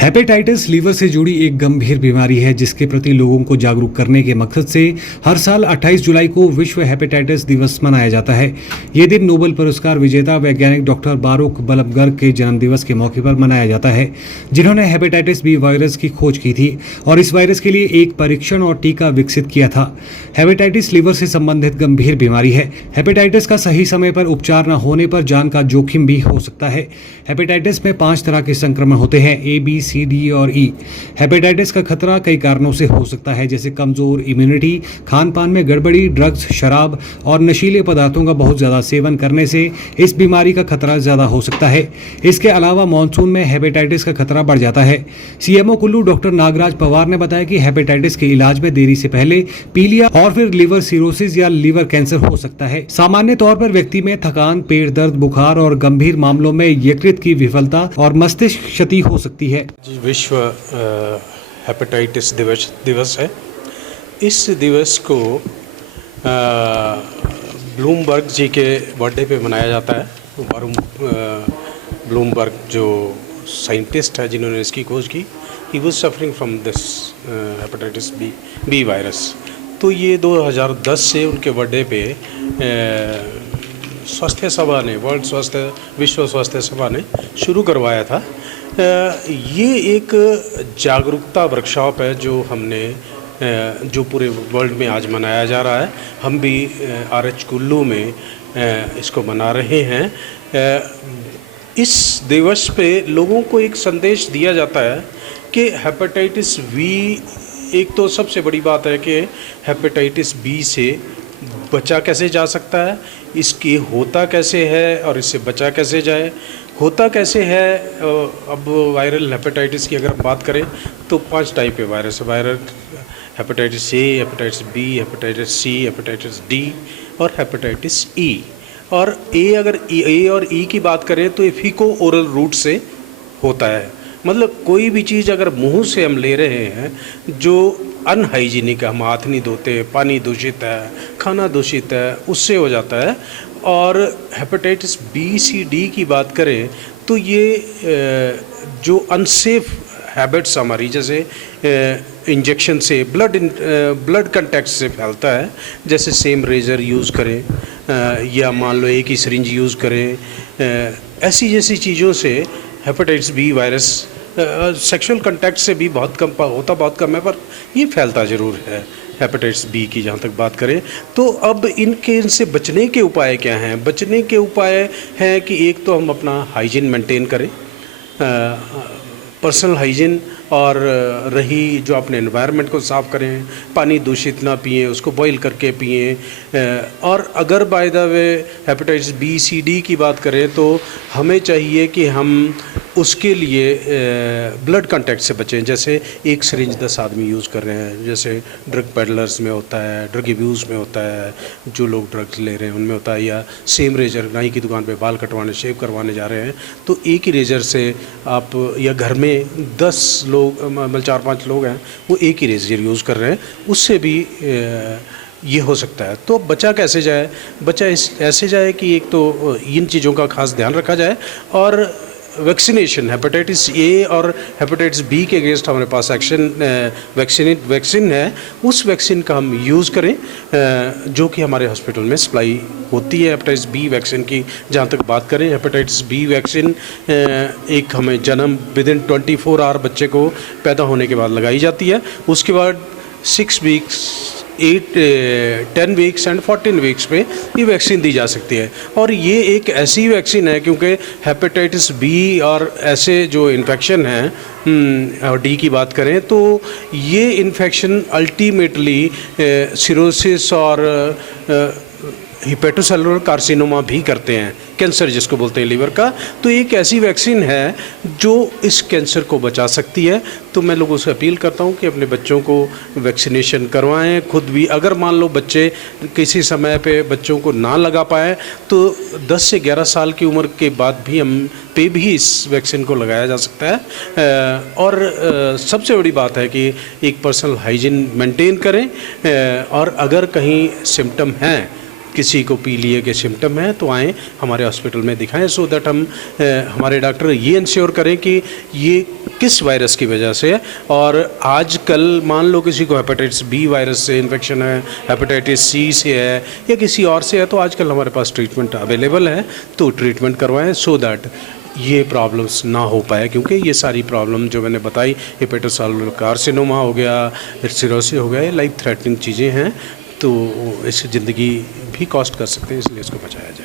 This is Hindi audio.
हेपेटाइटिस लीवर से जुड़ी एक गंभीर बीमारी है जिसके प्रति लोगों को जागरूक करने के मकसद से हर साल 28 जुलाई को विश्व हेपेटाइटिस दिवस मनाया जाता है। ये दिन नोबेल पुरस्कार विजेता वैज्ञानिक डॉक्टर बारूक बलबगर्ग के जन्मदिवस के मौके पर मनाया जाता है, जिन्होंने हेपेटाइटिस बी वायरस की खोज की थी और इस वायरस के लिए एक परीक्षण और टीका विकसित किया था। हेपेटाइटिस लीवर से संबंधित गंभीर बीमारी है। हेपेटाइटिस का सही समय पर उपचार न होने पर जान का जोखिम भी हो सकता है। हेपेटाइटिस में 5 तरह के संक्रमण होते हैं, ए, बी, सी, डी और ई। हेपेटाइटिस का खतरा कई कारणों से हो सकता है, जैसे कमजोर इम्यूनिटी, खान पान में गड़बड़ी, ड्रग्स, शराब और नशीले पदार्थों का बहुत ज्यादा सेवन करने से इस बीमारी का खतरा ज्यादा हो सकता है। इसके अलावा मानसून में हेपेटाइटिस का खतरा बढ़ जाता है। सीएमओ कुल्लू डॉक्टर नागराज पवार ने बताया कि हेपेटाइटिस के इलाज में देरी से पहले पीलिया और फिर लिवर सिरोसिस या लिवर कैंसर हो सकता है। सामान्य तौर पर व्यक्ति में थकान, पेट दर्द, बुखार और गंभीर मामलों में यकृत की विफलता और मस्तिष्क क्षति हो सकती है। विश्व हेपेटाइटिस दिवस है। इस दिवस को ब्लूमबर्ग जी के बर्थडे पे मनाया जाता है। ब्लूमबर्ग जो साइंटिस्ट है जिन्होंने इसकी खोज की, he was suffering from this hepatitis B virus. तो ये 2010 से उनके बर्थडे पे स्वास्थ्य सभा ने, विश्व स्वास्थ्य सभा ने शुरू करवाया था। ये एक जागरूकता वर्कशॉप है जो हमने जो पूरे वर्ल्ड में आज मनाया जा रहा है। हम भी RH कुल्लू में इसको मना रहे हैं। इस दिवस पे लोगों को एक संदेश दिया जाता है कि हेपेटाइटिस बी, एक तो सबसे बड़ी बात है कि हेपेटाइटिस बी से बचा कैसे जा सकता है, इसकी होता कैसे है और इससे बचा कैसे जाए। होता कैसे है, अब वायरल हेपेटाइटिस की अगर बात करें तो 5 टाइप के वायरस है। Viral hepatitis A, hepatitis B, hepatitis C, hepatitis D और हेपेटाइटिस ई। और अगर ए और ई की बात करें तो ये फीको ओरल रूट से होता है। मतलब कोई भी चीज़ अगर मुंह से हम ले रहे हैं जो अनहाइजीनिक है, हम हाथ नहीं धोते, पानी दूषित है, खाना दूषित है, उससे हो जाता है। और हेपेटाइटिस बी, सी, डी की बात करें तो ये जो अनसेफ हैबिट्स हमारी, जैसे इंजेक्शन से, ब्लड कंटैक्ट से फैलता है, जैसे सेम रेज़र यूज़ करें या मान लो एक ही सिरिंज यूज़ करें, ऐसी जैसी चीज़ों से hepatitis B virus sexual contact से भी बहुत कम है, पर ये फैलता ज़रूर है। हेपेटाइटिस बी की जहाँ तक बात करें तो अब इनसे बचने के उपाय क्या हैं? बचने के उपाय हैं कि एक तो हम अपना हाइजीन मेंटेन करें, पर्सनल हाइजीन, और रही जो अपने एनवायरनमेंट को साफ़ करें, पानी दूषित ना पिएं, उसको बॉईल करके पिएं। और अगर by the way hepatitis B, C, D की बात करें तो हमें चाहिए कि हम उसके लिए ब्लड कांटेक्ट से बचें। जैसे एक सिरिंज 10 आदमी यूज़ कर रहे हैं, जैसे ड्रग पेडलर्स में होता है, ड्रग अब्यूज़ में होता है, जो लोग ड्रग्स ले रहे हैं उनमें होता है, या सेम रेजर नाई की दुकान पे बाल कटवाने, शेव करवाने जा रहे हैं तो एक ही रेजर से आप, या घर में 10 लोग, मतलब 4-5 लोग हैं, वो एक ही रेजर यूज़ कर रहे हैं, उससे भी ये हो सकता है। तो बचा कैसे जाए? बचा ऐसे जाए कि एक तो इन चीज़ों का खास ध्यान रखा जाए, और वैक्सीनेशन, हेपेटाइटिस ए और हेपेटाइटिस बी के अगेंस्ट हमारे पास वैक्सीन है, उस वैक्सीन का हम यूज़ करें जो कि हमारे हॉस्पिटल में सप्लाई होती है। हेपेटाइटिस बी वैक्सीन की जहाँ तक बात करें, हेपेटाइटिस बी वैक्सीन एक हमें जन्म विदिन 24 आवर बच्चे को पैदा होने के बाद लगाई जाती है। उसके बाद 6 वीक्स, 10 वीक्स एंड 14 वीक्स पे ये वैक्सीन दी जा सकती है। और ये एक ऐसी वैक्सीन है क्योंकि हेपेटाइटिस बी और ऐसे जो इन्फेक्शन हैं, और डी की बात करें तो ये इन्फेक्शन अल्टीमेटली सिरोसिस और हिपेटोसेलुलर कार्सिनोमा भी करते हैं, कैंसर जिसको बोलते हैं लीवर का। तो एक ऐसी वैक्सीन है जो इस कैंसर को बचा सकती है। तो मैं लोगों से अपील करता हूं कि अपने बच्चों को वैक्सीनेशन करवाएं। खुद भी अगर मान लो बच्चे किसी समय पे बच्चों को ना लगा पाए तो 10 से 11 साल की उम्र के बाद भी हम पे भी इस वैक्सीन को लगाया जा सकता है। और सबसे बड़ी बात है कि एक पर्सनल हाइजीन मेंटेन करें, और अगर कहीं सिम्टम हैं किसी को पीलिया के सिम्टम है तो आएँ हमारे हॉस्पिटल में दिखाएं, सो दैट हम हमारे डॉक्टर ये इंश्योर करें कि ये किस वायरस की वजह से है। और आजकल मान लो किसी को हेपेटाइटिस बी वायरस से इन्फेक्शन है, हेपेटाइटिस सी से है या किसी और से है, तो आजकल हमारे पास ट्रीटमेंट अवेलेबल है, तो ट्रीटमेंट करवाएं सो दैट ये प्रॉब्लम्स ना हो पाए। क्योंकि ये सारी प्रॉब्लम जो मैंने बताई, हेपेटोसेलुलर कार्सिनोमा हो गया, सिरोसिस हो गया, ये लाइफ थ्रेटनिंग चीज़ें हैं, तो इससे ज़िंदगी भी कॉस्ट कर सकते हैं, इसलिए इसको बचाया जाए।